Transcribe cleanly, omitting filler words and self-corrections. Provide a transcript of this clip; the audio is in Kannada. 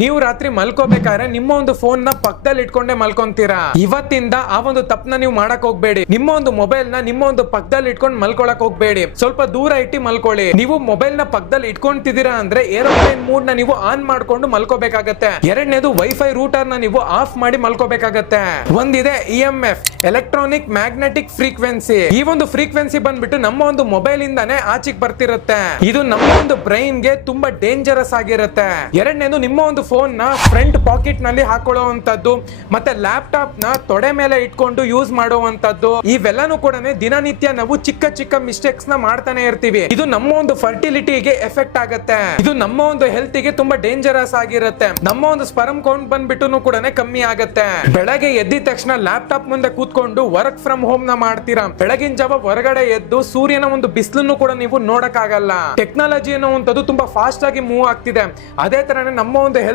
ನೀವು ರಾತ್ರಿ ಮಲ್ಕೋಬೇಕಾದ್ರೆ ನಿಮ್ಮ ಒಂದು ಫೋನ್ ನ ಪಕ್ಕದಲ್ಲಿ ಇಟ್ಕೊಂಡೆ ಮಲ್ಕೊಂತೀರಾ. ಇವತ್ತಿಂದ ಆ ಒಂದು ತಪ್ಪನ ನೀವು ಮಾಡಕ್ ಹೋಗ್ಬೇಡಿ. ನಿಮ್ಮ ಒಂದು ಮೊಬೈಲ್ ನ ನಿಮ್ಮ ಒಂದು ಪಕ್ಕದಲ್ಲಿ ಇಟ್ಕೊಂಡು ಮಲ್ಕೊಳಕ್ ಹೋಗ್ಬೇಡಿ. ಸ್ವಲ್ಪ ದೂರ ಇಟ್ಟು ಮಲ್ಕೊಳ್ಳಿ. ನೀವು ಮೊಬೈಲ್ ನ ಪಕ್ಕದಲ್ಲಿ ಇಟ್ಕೊಂತಿದ್ದೀರಾ ಅಂದ್ರೆ ಏರೋಪ್ಲೇನ್ ಮೂಡ್ ನ ನೀವು ಆನ್ ಮಾಡ್ಕೊಂಡು ಮಲ್ಕೋಬೇಕಾಗತ್ತೆ. ಎರಡನೇದು ವೈಫೈ ರೂಟರ್ ನ ನೀವು ಆಫ್ ಮಾಡಿ ಮಲ್ಕೋಬೇಕಾಗತ್ತೆ. ಒಂದಿದೆ EMF, ಎಲೆಕ್ಟ್ರಾನಿಕ್ ಮ್ಯಾಗ್ನೆಟಿಕ್ ಫ್ರೀಕ್ವೆನ್ಸಿ. ಈ ಒಂದು ಫ್ರೀಕ್ವೆನ್ಸಿ ಬಂದ್ಬಿಟ್ಟು ನಮ್ಮ ಒಂದು ಮೊಬೈಲ್ ಇಂದಾನೆ ಆಚೆಗೆ ಬರ್ತಿರುತ್ತೆ. ಇದು ನಮ್ಮ ಒಂದು ಬ್ರೈನ್ ಗೆ ತುಂಬಾ ಡೇಂಜರಸ್ ಆಗಿರುತ್ತೆ. ಎರಡನೇದು ನಿಮ್ಮ ಒಂದು ಫೋನ್ ನ ಫ್ರಂಟ್ ಪಾಕೆಟ್ ನಲ್ಲಿ ಹಾಕೊಳ್ಳುವಂತದ್ದು ಮತ್ತೆ ಲ್ಯಾಪ್ಟಾಪ್ ನ ತೊಡೆ ಮೇಲೆ ಇಟ್ಕೊಂಡು ಯೂಸ್ ಮಾಡುವಂತದ್ದು. ಇವೆಲ್ಲಾನು ಕೂಡ ದಿನನಿತ್ಯ ನಾವು ಚಿಕ್ಕ ಚಿಕ್ಕ ಮಿಸ್ಟೇಕ್ಸ್ ನ ಮಾಡ್ತಾನೆ ಇರ್ತೀವಿ. ಇದು ನಮ್ಮ ಒಂದು ಫರ್ಟಿಲಿಟಿಗೆ ಎಫೆಕ್ಟ್ ಆಗುತ್ತೆ. ಇದು ನಮ್ಮ ಒಂದು ಹೆಲ್ತ್ ಗೆ ತುಂಬಾ ಡೇಂಜರಸ್ ಆಗಿರುತ್ತೆ. ನಮ್ಮ ಒಂದು ಸ್ಪರ್ಮ್ ಕೌಂಟ್ ಬಂದ್ಬಿಟ್ಟು ಕೂಡ ಕಮ್ಮಿ ಆಗುತ್ತೆ. ಬೆಳಗ್ಗೆ ಎದ್ದಿದ ತಕ್ಷಣ ಲ್ಯಾಪ್ಟಾಪ್ ಮುಂದೆ ಕೂತ್ಕೊಂಡು ವರ್ಕ್ ಫ್ರಮ್ ಹೋಮ್ ನ ಮಾಡ್ತೀರಾ. ಬೆಳಗಿನ ಜಾವ ಹೊರಗಡೆ ಎದ್ದು ಸೂರ್ಯನ ಒಂದು ಬಿಸಿಲನ್ನು ಕೂಡ ನೀವು ನೋಡಕ್ ಆಗಲ್ಲ. ಟೆಕ್ನಾಲಜಿ ಅನ್ನುವಂಥದ್ದು ತುಂಬಾ ಫಾಸ್ಟ್ ಆಗಿ ಮೂವ್ ಆಗ್ತಿದೆ. ಅದೇ ತರನೇ ನಮ್ಮ ಒಂದು